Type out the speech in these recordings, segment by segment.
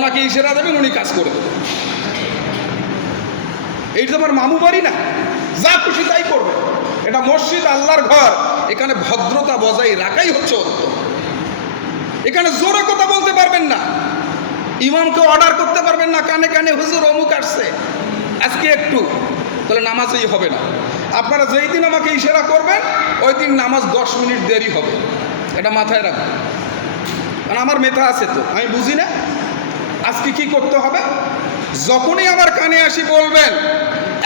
ওনাকে ইশারা দেবেন, উনি কাজ করে দেবেন। এইটা আমার মামু বাড়ি না, যা খুশি তাই করবে। এটা মসজিদ, আল্লাহর ঘর, এখানে ভদ্রতা বজায় রাখাই হচ্ছে উত্তম। এখানে জোরে কথা বলতে পারবেন না, ইমামকে অর্ডার করতে পারবেন না কানে কানে, হুজুর অমুক আসছে আজকে একটু, তাহলে নামাজই হবে না। আপনারা যেই দিন আমাকে ইশারা করবেন ওই দিন নামাজ 10 মিনিট দেরি হবে, এটা মাথায় রাখবেন। কারণ আমার মেধা আছে তো, আমি বুঝি না আজকে কি করতে হবে। যখনই আমার কানে আসি বলবেন,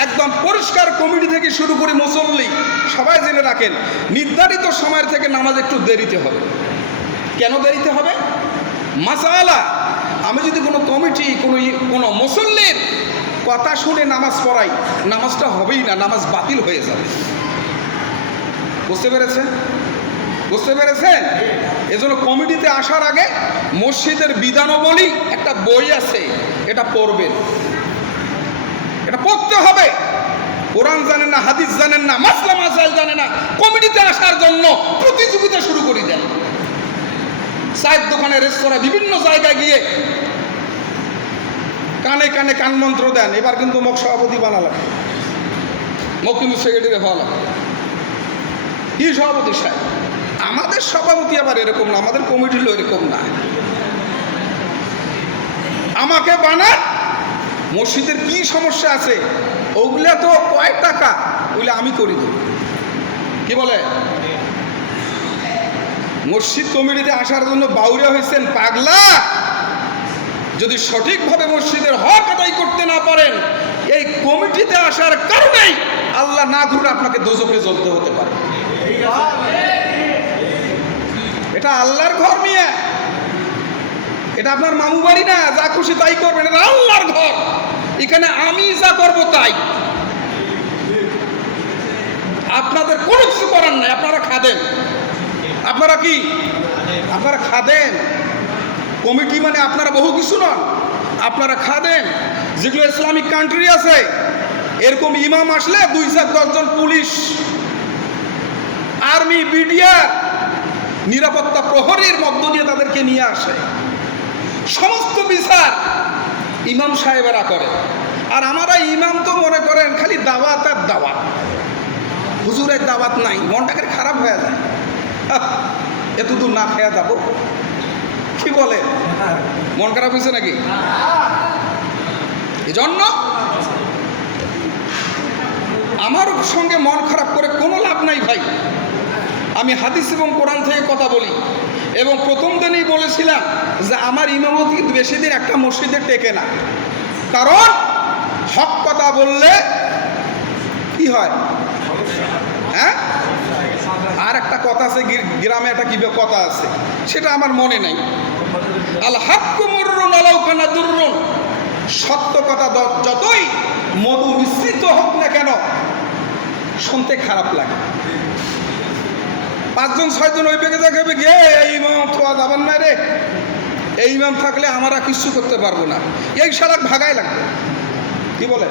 একদম পরিষ্কার কমিটি থেকে শুরু করে মুসল্লি সবাই জেনে রাখেন, নির্ধারিত সময়ের থেকে নামাজ একটু দেরিতে হবে। কেন দেরিতে হবে? মাসালা, আমি যদি কোনো কমিটি কোনো মুসল্লির কথা শুনে নামাজ পড়াই, নামাজটা হবেই না, নামাজ বাতিল হয়ে যাবে। বুঝতে পেরেছেন? বুঝতে পেরেছেন? এজন্য কমিটিতে আসার আগে মসজিদের বিধানাবলী একটা বই আছে, এটা পড়বেন, এটা পড়তে হবে। কোরআন জানেন না, হাদিস জানেন না, মাসলা মাসাইল জানেন না, কমিটিতে আসার জন্য প্রতিযোগিতা শুরু করে দেন। চায়ের দোকানে, রেস্তোরাঁ, বিভিন্ন জায়গায় গিয়ে কানে কানে কানমন্ত্র দেন। এবার কিন্তু মুখ সভাপতি বানালাম, মুখ কিন্তু সেক্রেটারি হওয়া লাগবে। কি সভাপতি সাহেব? আমাদের সভাপতি আবার এরকম না, আমাদের কমিটি হলো এরকম না। আমাকে বানান, মসজিদের কি সমস্যা আছে ওগুলা তো কয়েক টাকা, ওগুলো আমি করি দেব। কি বলে? মসজিদ কমিটিতে আসার জন্য বাউরা হয়েছেন পাগলা। যদি সঠিকভাবে মসজিদের হক আদায় করতে না পারেন, এই কমিটিতে আসার কারণেই আল্লাহ না ঘুরে আপনাকে দোজখে জ্বলতে হতে পারে। এটা আল্লাহর ঘর নিয়ে, এটা আপনার মামু বাড়ি না, যা খুশি তাই করবেন। এটা আল্লাহর ঘর, এখানে আমি যা করব তাই। আপনাদের কোনো কিছু করার নাই, আপনারা খাদেন। আপনারা কি? আপনারা খাদেন। কমিটি মানে আপনারা বহু কিছু নন, আপনারা খাদেন। যেগুলো ইসলামিক কান্ট্রি আছে, এরকম ইমাম আসলে 2-10 জন পুলিশ, আর্মি, বিডিআর, নিরাপত্তা প্রহরীর মধ্য দিয়ে তাদেরকে নিয়ে আসে। সমস্ত বিচার ইমাম সাহেবেরা করে। আর আমরা ইমাম তো মনে করেন খালি দাওয়াত আর দাওয়াত, হুজুরের দাওয়াত নাই, মনটাকে খারাপ হয়ে যায়। এত দূর না খেয়ে যাবো, কি বলে? মন খারাপ হয়েছে নাকি? এজন্য আমার সঙ্গে মন খারাপ করে কোনো লাভ নাই ভাই। আমি হাদিস এবং কোরআন থেকে কথা বলি, এবং প্রথম দিনই বলেছিলাম যে আমার ইমামতি বেশি দিন একটা মসজিদে টেকে না। কারণ হক কথা বললে কি হয়? হ্যাঁ, আর একটা কথা আছে, গ্রামে একটা কি কথা আছে, সেটা আমার মনে নাই। আল হাক্কু মুররুন আলাউ কানা দুররুন, সত্য কথা যতই মধু মিশ্রিত হোক না কেন, শুনতে খারাপ লাগে। 5-6 জন ওই বেগে দেখাবে গে, এই ইমাম তো যাবেন না রে, এই ইমাম থাকলে আমরা কিছু করতে পারবো না, এই সারা ভাগাই লাগবে। কি বলে?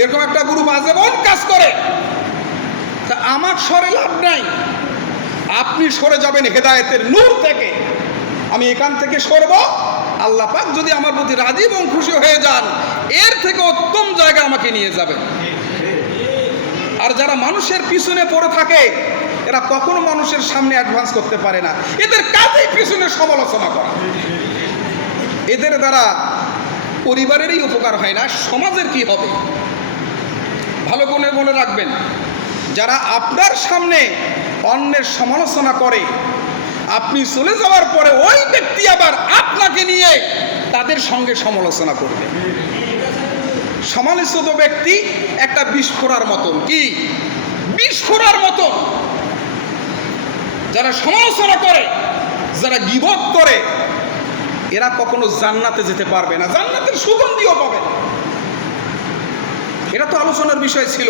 এরকম একটা গ্রুপ আজীবন কাজ করে। তা আমার সরে লাভ নাই, আপনি সরে যাবেন হেদায়েতের নূর থেকে। আমি এখান থেকে সরব, আল্লাহ পাক যদি আমার প্রতি রাজি এবং খুশি হয়ে যান, এর থেকে উত্তম জায়গা আমাকে নিয়ে যাবেন। আর যারা মানুষের পিছনে পড়ে থাকে, এরা কখনো মানুষের সামনে অ্যাডভান্স করতে পারে না। এদের কাজেই পিছনে সমালোচনা করা। এদের দ্বারা পরিবারেরই উপকার হয় না, সমাজের কি হবে? ভালো করে মনে রাখবেন, যারা আপনার সামনে অন্যের সমালোচনা করে, আপনি চলে যাওয়ার পরে ওই ব্যক্তি আবার আপনাকে নিয়ে তাদের সঙ্গে সমালোচনা করবে। সমালোচিত ব্যক্তি একটা বিস্ফোরার মতন। কি? বিস্ফোরার মতন। যারা সমালোচনা করে, যারা গীবত করে, এরা কখনো জান্নাতে যেতে পারবে না, জান্নাতের সুগন্ধিও পাবে। এটা তো আলোচনার বিষয় ছিল